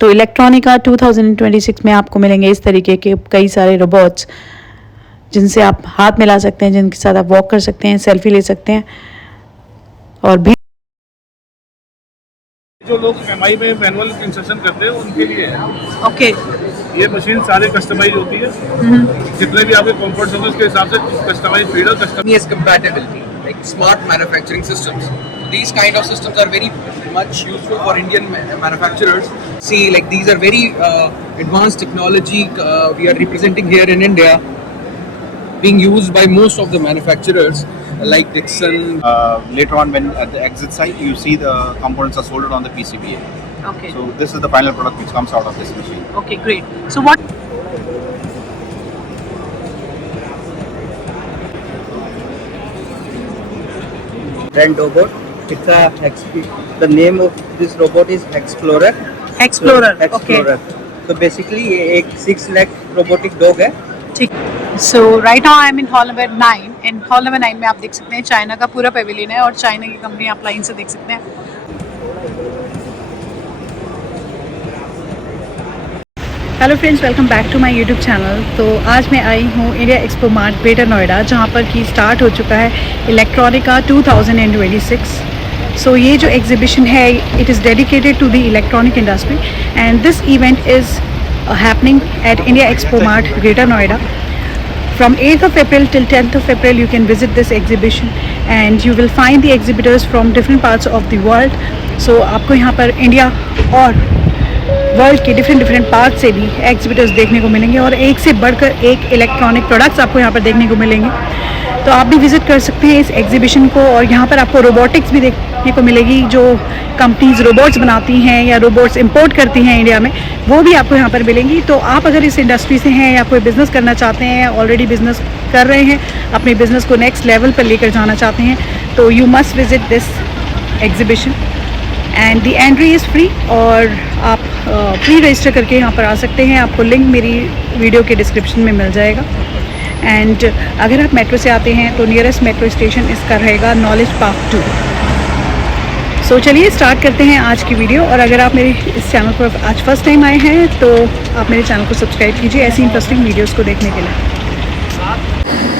तो इलेक्ट्रॉनिका 2026 में आपको मिलेंगे इस तरीके के कई सारे रोबोट्स जिनसे आप हाथ मिला सकते हैं, जिनके साथ आप वॉक कर सकते हैं, सेल्फी ले सकते हैं। और भी जो लोग एमआई में मैनुअल इंस्ट्रक्शन करते हैं उनके लिए है। ओके, ये मशीन सारे कस्टमाइज होती है, जितने भी आपके कंफर्ट जोन उसके हिसाब से customize feeder Companies compatibility, like smart manufacturing systems. So these kind of systems are very much useful for Indian manufacturers. See, like these are very advanced technology we are representing here in India, being used by most of the manufacturers like Dixon. Later on, when at the exit side, you see the components are soldered on the PCBA. okay, So this is the final product which comes out of this machine. okay, great. So what Brand robot. It's the name of this robot is Explorer. Explorer, Explorer. So basically ये एक 6 lakh robotic dog है. ठीक। So right now I am in hall number 9 and hall number 9 में आप देख सकते हैं China का पूरा पेविलियन है और चाइना की कंपनी आप लाइन से देख सकते हैं। Hello friends, welcome back to my YouTube channel. तो आज मैं आई हूँ India Expo Mart Greater Noida, जहाँ पर कि स्टार्ट हो चुका है इलेक्ट्रॉनिका 2026। सो ये जो एग्जीबिशन है it is dedicated to the electronic industry and this event is happening at India Expo Mart Greater Noida. From 8th of April till 10th of April you can visit this exhibition and you will find the exhibitors from different parts of the world. So आपको यहाँ पर India और world के different part से भी exhibitors देखने को मिलेंगे और एक से बढ़कर एक इलेक्ट्रॉनिक प्रोडक्ट्स आपको यहाँ पर देखने को मिलेंगे। तो आप भी विज़िट कर सकते हैं इस एग्जीबिशन को और यहाँ पर आपको रोबोटिक्स भी देखने को मिलेगी। जो कंपनीज रोबोट्स बनाती हैं या रोबोट्स इंपोर्ट करती हैं इंडिया में, वो भी आपको यहाँ पर मिलेंगी। तो आप अगर इस इंडस्ट्री से हैं या कोई बिज़नेस करना चाहते हैं या ऑलरेडी बिज़नेस कर रहे हैं, अपने बिज़नेस को नेक्स्ट लेवल पर लेकर जाना चाहते हैं, तो you must visit this exhibition and the entry is free और आप प्री रजिस्टर करके यहाँ पर आ सकते हैं। आपको लिंक मेरी वीडियो के डिस्क्रिप्शन में मिल जाएगा। एंड अगर आप मेट्रो से आते हैं तो नियरेस्ट मेट्रो स्टेशन इसका रहेगा नॉलेज पार्क 2। सो चलिए स्टार्ट करते हैं आज की वीडियो। और अगर आप मेरे इस चैनल पर आज फर्स्ट टाइम आए हैं तो आप मेरे चैनल को सब्सक्राइब कीजिए ऐसी इंटरेस्टिंग वीडियोस को देखने के लिए।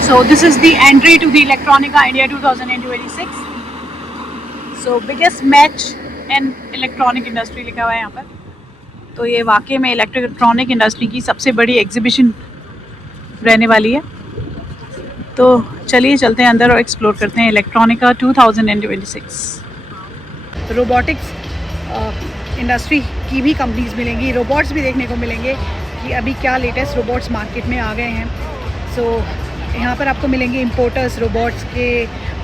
So this is the entry to the Electronica India 2026। So biggest match in electronic industry लिखा हुआ है यहाँ पर। तो ये वाकई में इलेक्ट्रॉनिक इंडस्ट्री की सबसे बड़ी एग्जीबिशन रहने वाली है। तो चलिए चलते हैं अंदर और एक्सप्लोर करते हैं इलेक्ट्रॉनिका 2026। रोबोटिक्स इंडस्ट्री की भी कंपनीज मिलेंगी, रोबोट्स भी देखने को मिलेंगे कि अभी क्या लेटेस्ट रोबोट्स मार्केट में आ गए हैं। सो यहाँ पर आपको मिलेंगे इंपोर्टर्स रोबोट्स के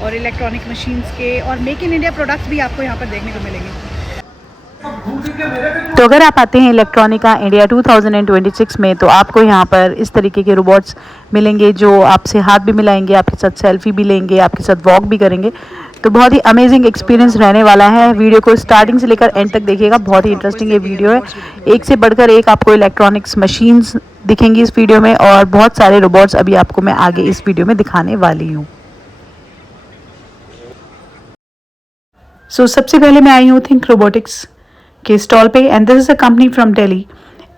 और इलेक्ट्रॉनिक मशीन्स के और मेक इन इंडिया प्रोडक्ट्स भी आपको यहाँ पर देखने को मिलेंगे। तो अगर आप आते हैं इलेक्ट्रॉनिका इंडिया 2026 में तो आपको यहाँ पर इस तरीके के रोबोट्स मिलेंगे जो आपसे हाथ भी मिलाएंगे, आपके साथ सेल्फी भी लेंगे, आपके साथ वॉक भी करेंगे। तो बहुत ही अमेजिंग एक्सपीरियंस रहने वाला है। वीडियो को स्टार्टिंग से लेकर एंड तक देखिएगा, बहुत ही इंटरेस्टिंग ये वीडियो है। एक से बढ़कर एक आपको इलेक्ट्रॉनिक्स मशीन्स दिखेंगी इस वीडियो में और बहुत सारे रोबोट्स अभी आपको मैं आगे इस वीडियो में दिखाने वाली हूँ। सो सबसे पहले मैं आई हूँ थिंक रोबोटिक्स के स्टॉल पे and this is a company from Delhi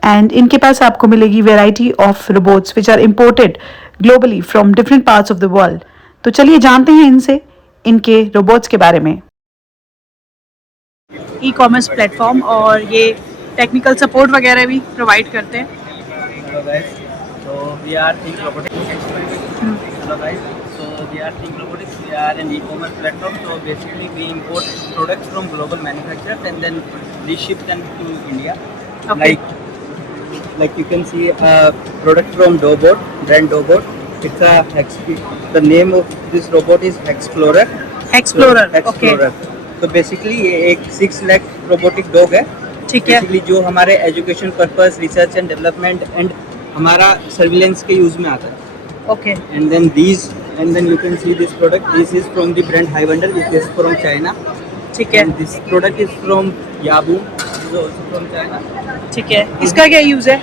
and इनके पास आपको मिलेगी variety of robots which are imported globally from different parts of the world. तो चलिए जानते हैं इनसे इनके रोबोट्स के बारे में। ई कॉमर्स प्लेटफॉर्म और ये टेक्निकल सपोर्ट वगैरह भी प्रोवाइड करते हैं। Hello guys. So we are Think Robotics. Hello guys. So we are Think Robotics. We are an e-commerce platform. So basically we import products from global manufacturers and then reship them to India. Okay. Like you can see a product from Dobot, brand Dobot. It's the name of this robot is Explorer. Explorer. Explorer. So basically ये एक 6 lakh robotic dog है। ठीक है। Basically जो हमारे education purpose, research and development and हमारा surveillance के use में आता है। Okay. And then you can see this product. This is from the brand Highwonder, which is from China. ठीक है। And this product is from Yabu, which is also from China. ठीक है। इसका क्या यूज़ है?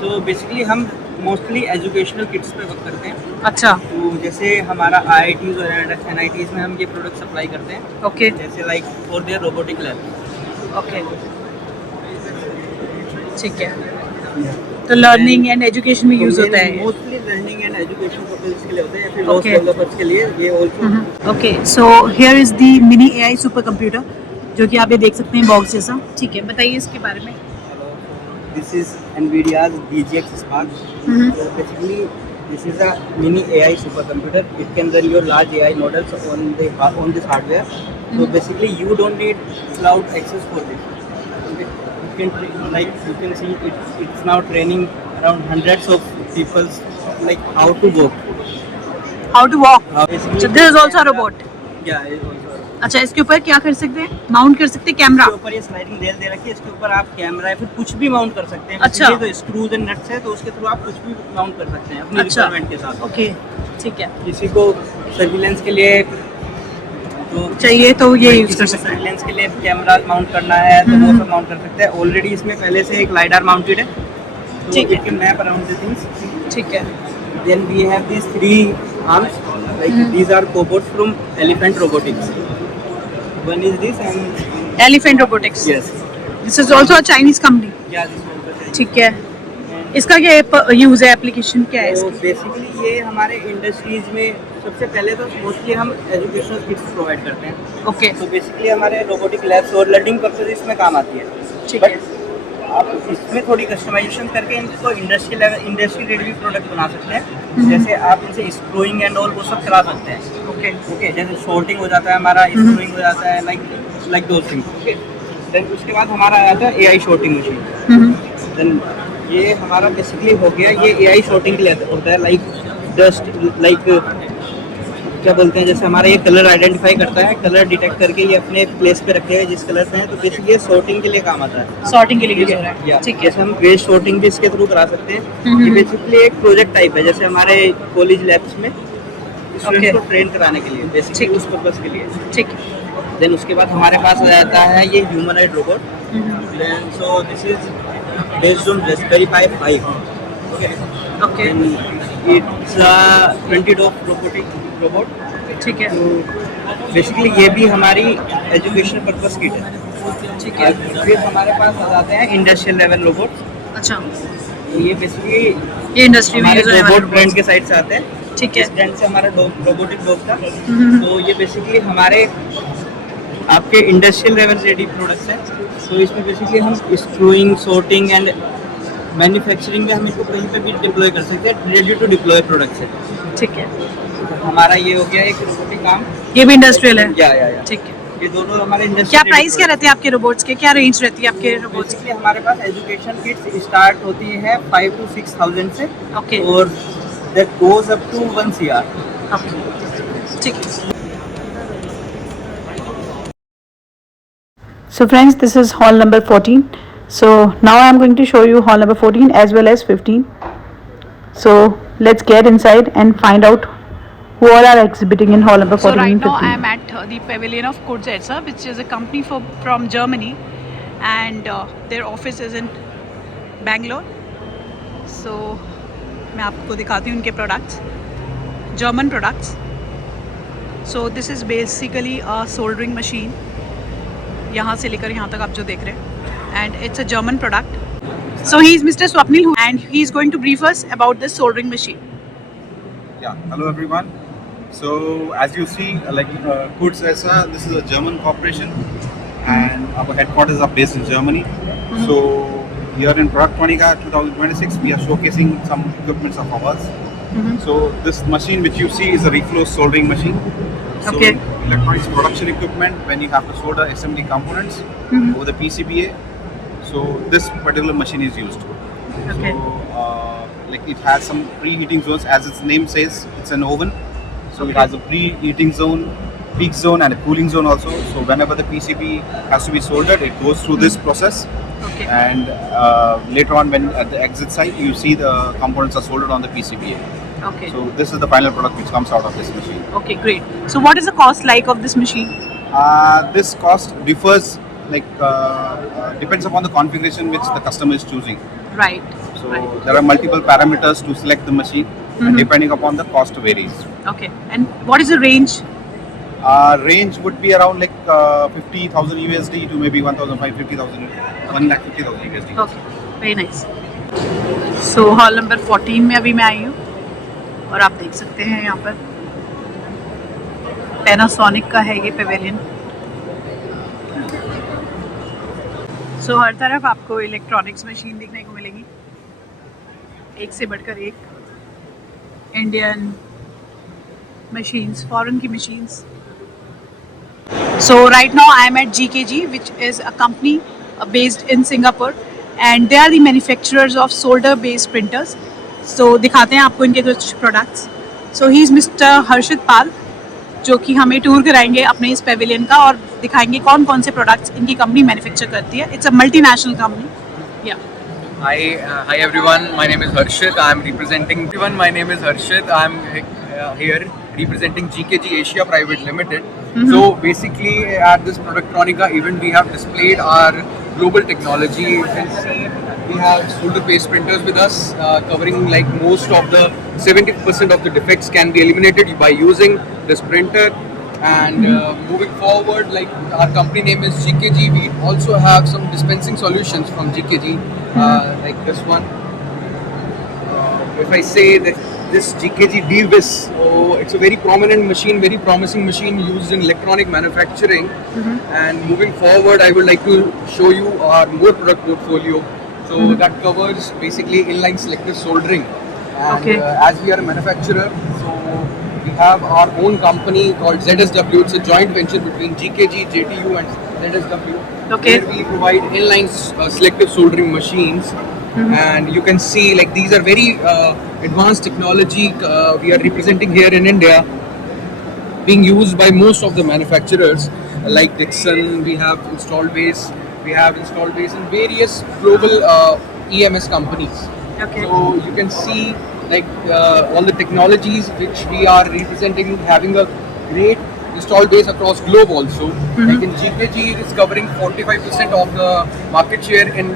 So basically हम mostly educational kits पे work करते हैं। अच्छा। तो जैसे हमारा IITs और NITs में हम ये प्रोडक्ट सप्लाई करते हैं। ओके। जैसे like for their robotic lab. Okay, ठीक है। तो लर्निंग एंड एजुकेशन में यूज होता है। Mostly learning and education purpose के लिए होता है, या फिर लॉस Okay. डेवलपर्स के लिए ये also. Okay, so here is the mini AI super computer, जो कि आप ये देख सकते हैं बॉक्स जैसा। ठीक है, बताइए इसके बारे में। This is NVIDIA's DGX Spark. So basically, this is a mini AI supercomputer. It can run your large AI models on this hardware. So basically, you don't need cloud access for this. Okay. You can see it's now training around hundreds of people's like how to walk. How to walk. Basically, So this is also a robot. Yeah, it's also. अच्छा, इसके ऊपर क्या कर सकते हैं? Mount कर सकते हैं कैमरा। इसके ऊपर ये स्लाइडिंग रेल दे रखी है, इसके ऊपर आप कैमरा या फिर कुछ भी माउंट कर सकते हैं। अच्छा। ये तो स्क्रूज एंड नट्स है, तो उसके थ्रू आप कुछ भी माउंट कर सकते हैं अपनी अच्छा। रिक्वायरमेंट के साथ। ओके, ठीक है। किसी को सर्विलेंस के लिए तो चाहिए तो ये यूज किसी कर को सकते हैं। सर्विलेंस के लिए कैमरा माउंट करना है तो वो सब माउंट कर सकते हैं। ऑलरेडी इसमें पहले से एक लाइडार माउंटेड है, तो ठीक है। It can map around the things. ठीक है। Then we have these 3 arms, like these are cobots from Elephant Robotics. One is this and elephant robotics. yes, this is also a Chinese company. yeah, this one also is. ठीक है। इसका क्या use है, application क्या है तो इसकी? Basically ये हमारे इंडस्ट्रीज में सबसे पहले तो मोस्टली हम एजुकेशनल किट्स प्रोवाइड करते हैं। ओके, तो बेसिकली हमारे रोबोटिक लैब्स और लर्निंग पर्पज इसमें काम आती है। ठीक But है। आप इसमें थोड़ी कस्टमाइजेशन करके इनको इंडस्ट्री रेडी प्रोडक्ट बना सकते हैं। जैसे आप इनसे स्क्रूइंग एंड ऑल वो सब करा सकते हैं। ओके, ओके, जैसे शॉर्टिंग हो जाता है हमारा, स्क्रूइंग हो जाता है, लाइक दो थिंग्स। ओके, देन उसके बाद हमारा आ जाता है एआई शॉर्टिंग मशीन। देन ये हमारा बेसिकली हो गया, ये एआई शॉर्टिंग के लिए होता है, लाइक डस्ट, लाइक क्या बोलते हैं, जैसे हमारा ये कलर आइडेंटिफाई करता है, कलर डिटेक्ट करके ये अपने प्लेस पे रखेगा जिस कलर पे है, तो बेसिकली ये सॉर्टिंग के लिए काम आता है। सॉर्टिंग के लिए यूज हो रहा है। या ठीक है। जैसे हम वेस्ट सॉर्टिंग भी इसके थ्रू करा सकते हैं। ये बेसिकली एक प्रोजेक्ट टाइप है, जैसे हमारे कॉलेज लैब्स में स्टूडेंट्स को ट्रेन कराने के लिए, बेसिकली उस पर्पस के लिए। ठीक है। देन उसके बाद हमारे पास आ जाता है ये humanoid robot. Then so this is based on Raspberry Pi 5। Okay, okay, it's a 20 dog robotic robot. ठीक है। तो बेसिकली ये भी हमारी एजुकेशन पर्पस किट है। ठीक है। फिर हमारे पास आ जाते हैं इंडस्ट्रियल लेवल रोबोट। अच्छा, तो ये बेसिकली ये इंडस्ट्री में हमारे यूज होने वाले रोबोट ब्रांड robots। के साइड से आते हैं। ठीक है। इस ब्रांड से हमारा रोबोटिक डॉग था। तो ये बेसिकली हमारे आपके इंडस्ट्रियल लेवल रेडी प्रोडक्ट्स हैं। तो इसमें बेसिकली हम स्क्रूइंग, सॉर्टिंग एंड मैन्युफैक्चरिंग में हम इसको कहीं पे भी डिप्लॉय कर सकते हैं। रेडी टू डिप्लॉय प्रोडक्ट्स है। ठीक है। तो हमारा ये हो गया एक रोबोटिक आर्म। ये भी इंडस्ट्रियल है। या ठीक है। ये दोनों हमारे इंडस्ट्री। क्या प्राइस क्या रहते हैं आपके रोबोट्स के? क्या रेंज रहती है आपके रोबोट्स बेसिकली हमारे पास एजुकेशन किट्स स्टार्ट होती है 5 to 6,000 से। ओके। और that goes up to 1 CR। Okay, ठीक है। So friends, this is hall number 14. So now I am going to show you hall number 14 as well as 15. So let's get inside and find out who all are exhibiting in hall number 14 So right and now 15. I am at the pavilion of Kurzetsa, which is a company from Germany, and their office is in Bangalore. So मैं आपको दिखाती हूँ उनके products, German products. So this is basically a soldering machine. यहाँ से लेकर यहाँ तक आप जो देख रहे हैं, and it's a German product. So he is Mr. Swapnil, and he is going to brief us about this soldering machine. Yeah, hello everyone. So as you see, Kurzesser, this is a German corporation, and our headquarters are based in Germany. So here in Productronica 2026, we are showcasing some equipments of ours. So this machine which you see is a reflow soldering machine. So Okay. electronics production equipment when you have to solder assembly components over the PCBA. So this particular machine is used. Okay. So it has some preheating zones, as its name says. It's an oven, so it has a preheating zone, peak zone, and a cooling zone also. So whenever the PCB has to be soldered, it goes through this process. Okay. And later on, when at the exit site, you see the components are soldered on the PCBA. Okay. So this is the final product which comes out of this machine. Okay, great. So what is the cost like of this machine? This cost differs, depends upon the configuration which the customer is choosing. Right. So Right. there are multiple parameters to select the machine, and depending upon the cost varies. Okay. And what is the range? Range would be around like 50,000 USD to maybe 1,550,000, 1,50,000 USD. Okay, very nice. So hall number 14 में अभी मैं आई हूँ और आप देख सकते हैं यहाँ पर पैनासोनिक का है ये पेवेलियन। सो हर तरफ आपको इलेक्ट्रॉनिक्स मशीन देखने को मिलेगी, एक से बढ़कर एक। इंडियन machines, foreign की machines. So right now I am at GKG, which is a company based in Singapore, and they are the manufacturers of solder-based printers. So दिखाते हैं आपको इनके कुछ products. So he is Mr. हर्षित पाल, जो कि हमें tour कराएंगे अपने इस पेविलियन का और दिखाएंगे कौन कौन से प्रोडक्ट्स इनकी कंपनी मैन्युफैक्चर करती है। It's a multinational company. या Hi everyone. My name is Harshit. I'm representing everyone. My name is Harshit. I'm here representing GKG Asia Private Limited. So basically, at this Productronica event, we have displayed our global technology. You can see we have solder-based printers with us, covering like most of the 70% of the defects can be eliminated by using this printer. And moving forward, like our company name is GKG. We also have some dispensing solutions from GKG, like this one. If I say that this GKG DVIS, it's a very prominent machine, very promising machine used in electronic manufacturing. And moving forward, I would like to show you our more product portfolio. So that covers basically inline selective soldering. And Okay. As we are a manufacturer, so we have our own company called ZSW. It's a joint venture between GKG, JTU and ZSW. Okay. Where we provide inline selective soldering machines. And you can see like these are very advanced technology we are representing here in India, being used by most of the manufacturers like Dixon. We have installed base in various global EMS companies. Okay. So you can see like all the technologies which we are representing, having a great install base across globe also. Like in GKG, it is covering 45% of the market share in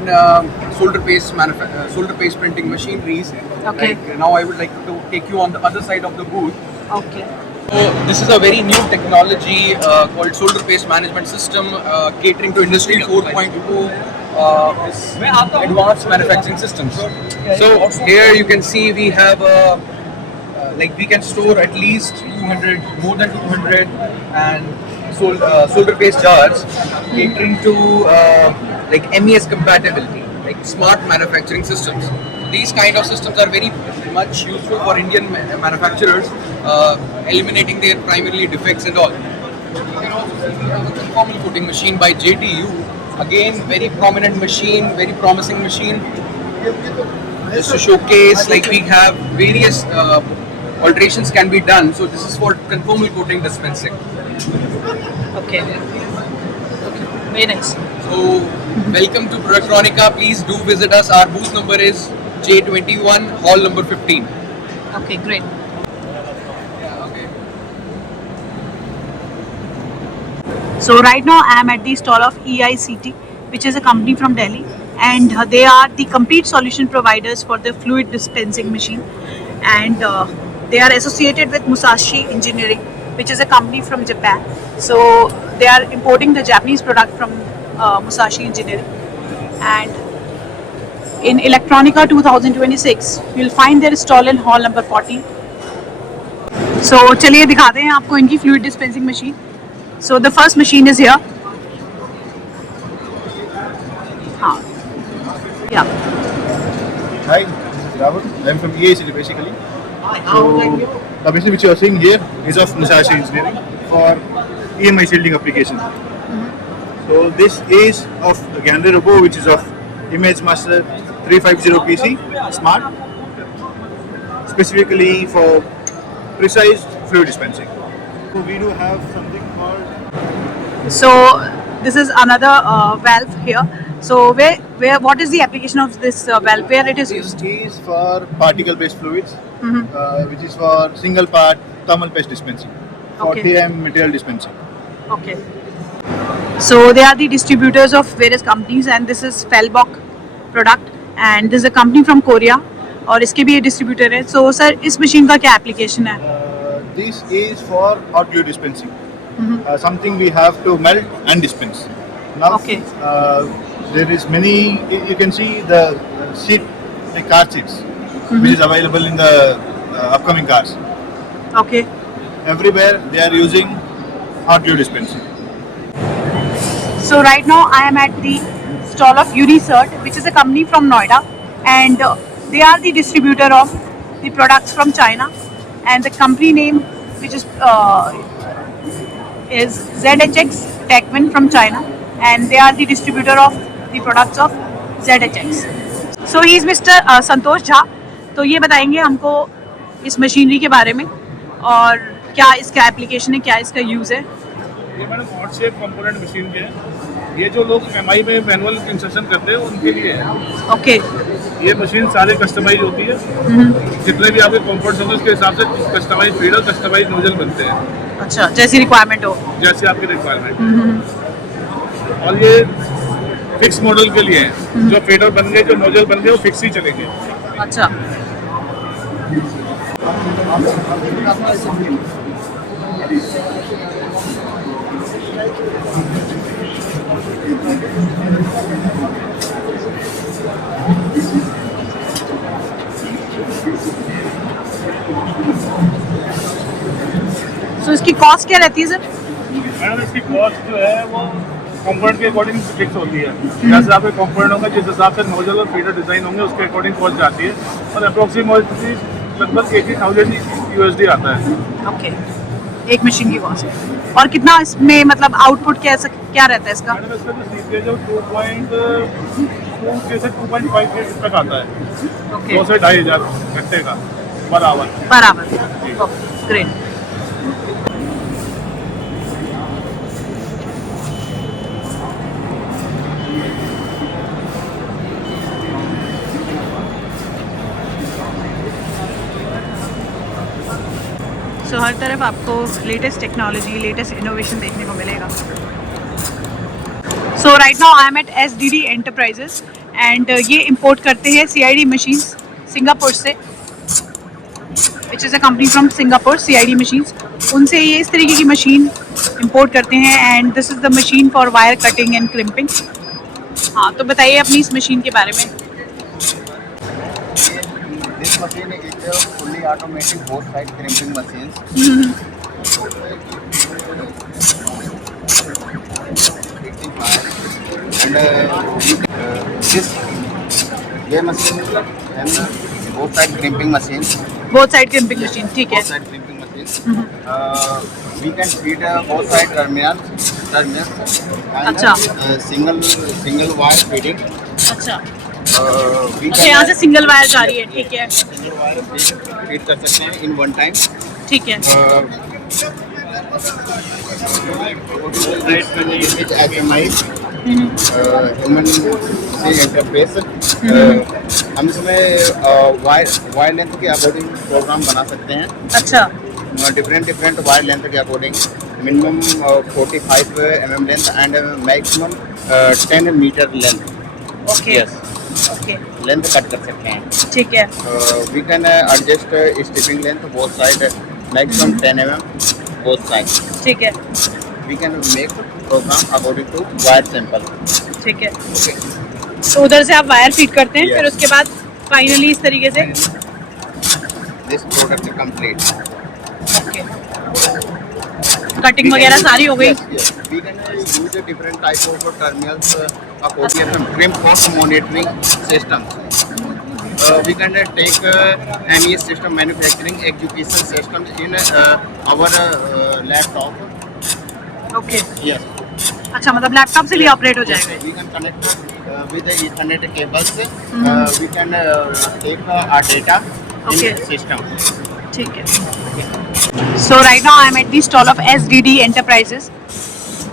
solder-based printing machineries. Okay. Like, now I would like to take you on the other side of the booth. Okay, So this is a very new technology called solder-based management system, catering to industry 4.0. Advanced manufacturing systems. So here you can see we have like we can store at least 200, more than 200, and solder-based jars, catering to like MES compatibility, like smart manufacturing systems. So these kind of systems are very much useful for Indian manufacturers, eliminating their primarily defects and all. You can also see we have a conformal coating machine by JTU. Again, very prominent machine, very promising machine. Just to showcase, like we have various alterations can be done. So this is for conformal coating dispensing. Okay, very nice. So welcome to Productronica. Please do visit us. Our booth number is J21, hall number 15. Okay, great. So right now I am at the stall of EICT, which is a company from Delhi, and they are the complete solution providers for the fluid dispensing machine, and they are associated with Musashi Engineering, which is a company from Japan. So they are importing the Japanese product from Musashi Engineering, and in Electronica 2026 you will find their stall in hall number 40. So चलिए दिखाते हैं आपको इनकी fluid dispensing machine. So the first machine is here. Yeah. Hi, this is Rahul. I am from EICT basically. So the machine which you are seeing here is of Musashi Engineering for EMI shielding application. So this is of Gandhi Robo, which is of Image Master 350 PC Smart, specifically for precise fluid dispensing. So we do have something called. So this is another valve here. So what is the application of this valve? Where it is used? This is for particle-based fluids, which is for single-part thermal paste dispensing, for Okay. TM material dispensing. Okay. So they are the distributors of various companies, and this is Felbok product, and this is a company from Korea, और इसके भी ये distributor है. So sir, इस machine का क्या application है? This is for hot glue dispensing. something we have to melt and dispense. Now, Okay. there is many. You can see the seat, the car seats, which is available in the upcoming cars. Okay. Everywhere they are using hot glue dispensing. So right now I am at the stall of Unicert, which is a company from Noida, and they are the distributor of the products from China, and the company name which is ZHX Techwin from China, and they are the distributor of the products of ZHX. So he is Mr. Santosh Jha. तो ये बताएंगे हमको इस machinery के बारे में और क्या इसका एप्लीकेशन है, क्या इसका यूज़ है. ये madam hot shape component machine के हैं. ये जो लोग एमआई में मैनुअल इंस्ट्रक्शन करते हैं उनके लिए है. ओके. ये मशीन सारे कस्टमाइज होती है. जितने भी आपके कंफर्ट होंगे उसके हिसाब से कस्टमाइज फीडर, कस्टमाइज नोजल बनते हैं. अच्छा, जैसी रिक्वायरमेंट हो. जैसे आपकी रिक्वायरमेंट. और ये फिक्स मॉडल के लिए है. जो फीडर बन गए, जो नोजल बन गए, वो फिक्स ही चलेंगे. अच्छा. तो इसकी कॉस्ट क्या रहती है सर? मैडम इसकी कॉस्ट जो है वो कंपोनेंट के अकॉर्डिंग फिक्स होती है. जैसे आपके कंपोनेंट होंगे, जिस हिसाब से नोजल और फीडर डिजाइन होंगे, उसके अकॉर्डिंग कॉस्ट जाती है. और अप्रोक्सीमेटली लगभग 80,000 USD आता है. ओके. एक मशीन की कॉस्ट है. और कितना इसमें मतलब आउटपुट क्या रहता है इसका? मैडम इसका जो सीपीएस है 2.2 से 2.5 तक आता है. ओके. 2 से 2,500 घंटे का पर आवर. बराबर. ग्रेट. सो हर तरफ आपको लेटेस्ट टेक्नोलॉजी, लेटेस्ट इनोवेशन देखने को मिलेगा. So right now I am at SDD enterprises and ये इंपोर्ट करते हैं CID मशीन्स सिंगापुर से, which is a company from Singapore. CID machines, उनसे ये इस तरीके की मशीन इंपोर्ट करते हैं and this is the machine for wire cutting and crimping. हाँ, तो बताइए अपनी इस मशीन के बारे में. This machine is a fully automatic both side crimping machine. And this ये machine and both side crimping machine. Both side crimping machine. ठीक है. Both side crimping machine. We can feed both side terminals and अच्छा. single wire feeding. अच्छा. We अच्छा, यहाँ से single wire जा रही है. ठीक है. single wire feed कर सकते हैं in one time. ठीक है. HMI human interface. हम इसमें वायर लेंथ के अकॉर्डिंग प्रोग्राम बना सकते हैं. अच्छा. डिफरेंट वायर लेंथ के according minimum 45 mm length and maximum 10 metre length. Okay. Yes, okay. Length cut कर सकते हैं. ठीक है. We can adjust stripping length both side maximum 10 mm both side. ठीक है. We can make program according to wire sample. ठीक है. Okay. तो उधर से आप वायर फीड करते हैं, Yes. फिर उसके बाद फाइनली इस तरीके से. This product is complete. Okay. Cutting वगैरह सारी हो गई. We can use a different type of terminals according to crimp cost monitoring systems. We can take MES system manufacturing execution system in our laptop. Okay. Yes. अच्छा, मतलब laptop से भी operate हो जाएगा. We can connect with the Ethernet cables. We can take our data Okay. in system. ठीक है. So right now I am at the stall of SDD enterprises,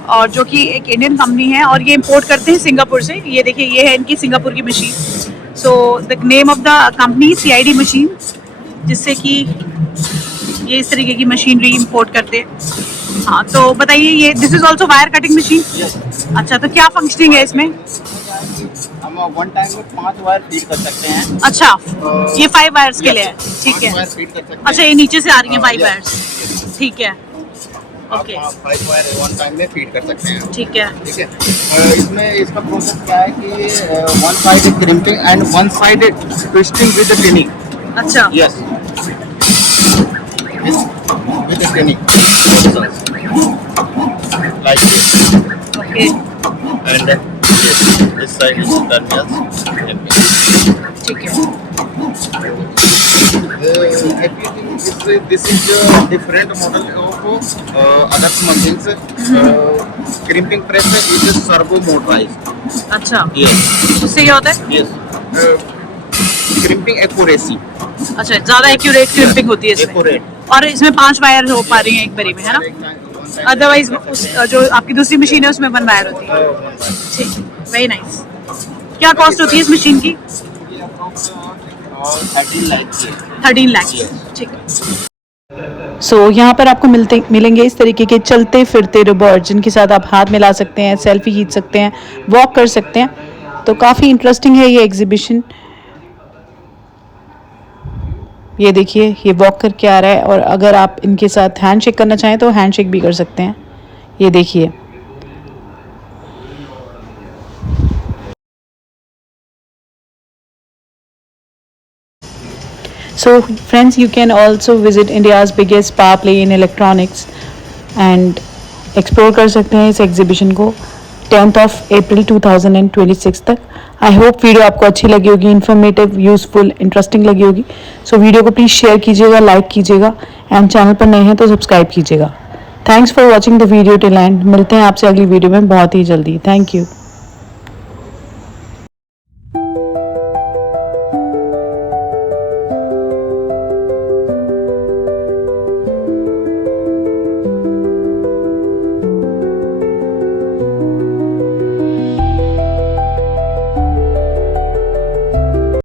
और जो कि एक इंडियन कंपनी है और ये इंपोर्ट करते हैं सिंगापुर से. ये देखिए, ये है इनकी सिंगापुर की machine. So the name of the company CID machine, जिससे कि ये इस तरीके की मशीनरी इंपोर्ट करते हैं. हाँ, तो बताइए, ये this is also wire cutting machine. अच्छा, तो क्या फंक्शनिंग है इसमें? हम वन टाइम में 5 वायर फीड कर सकते हैं. अच्छा, ये 5 वायर्स के लिए है. ठीक 5 है. वायर फीड कर सकते हैं. अच्छा, ये नीचे से आ रही हैं 5 वायर्स. ठीक है. आप Okay. 5 वायर वन टाइम में फीड कर सकते हैं। ठीक है। ठीक है, इसमें इसका प्रोसेस क्या है कि one side crimping and one side twisting with tinning. अच्छा। Yes, with tinning like this okay. And this side is terminals. ठीक है। This is different model of other machines. Crimping press is servo motorized. अच्छा। Yes. उससे क्या होता है? Yes. Crimping accuracy. अच्छा, ज़्यादा एक्यूरेट क्रिम्पिंग होती है इसमें। Accurate. और इसमें 5 वायर हो पा रही हैं एक बारी में, है ना? अदरवाइज जो आपकी दूसरी मशीन है उसमें 1 वायर होती है। ठीक, वेरी नाइस। क्या कॉस्ट होती है इस मशीन की? 13 लाख की। 13 लाख। ठीक है। सो यहाँ पर आपको मिलेंगे इस तरीके के चलते फिरते रोबोट, जिनके साथ आप हाथ मिला सकते हैं, सेल्फी खींच सकते हैं, वॉक कर सकते हैं। तो काफ़ी इंटरेस्टिंग है ये एग्जीबिशन। ये देखिए, ये वॉक करके आ रहा है, और अगर आप इनके साथ हैंडशेक करना चाहें तो हैंडशेक भी कर सकते हैं। ये देखिए। So friends, you can also visit India's biggest power play in electronics and explore कर सकते हैं इस एग्जीबिशन को 10th of April 2026 तक। आई होप वीडियो आपको अच्छी लगी होगी, इन्फॉर्मेटिव, यूजफुल, इंटरेस्टिंग लगी होगी। सो वीडियो को प्लीज़ शेयर कीजिएगा, लाइक कीजिएगा, एंड चैनल पर नए हैं तो सब्सक्राइब कीजिएगा। Thanks for watching the video till and. मिलते हैं आपसे अगली वीडियो में बहुत ही जल्दी। Thank you.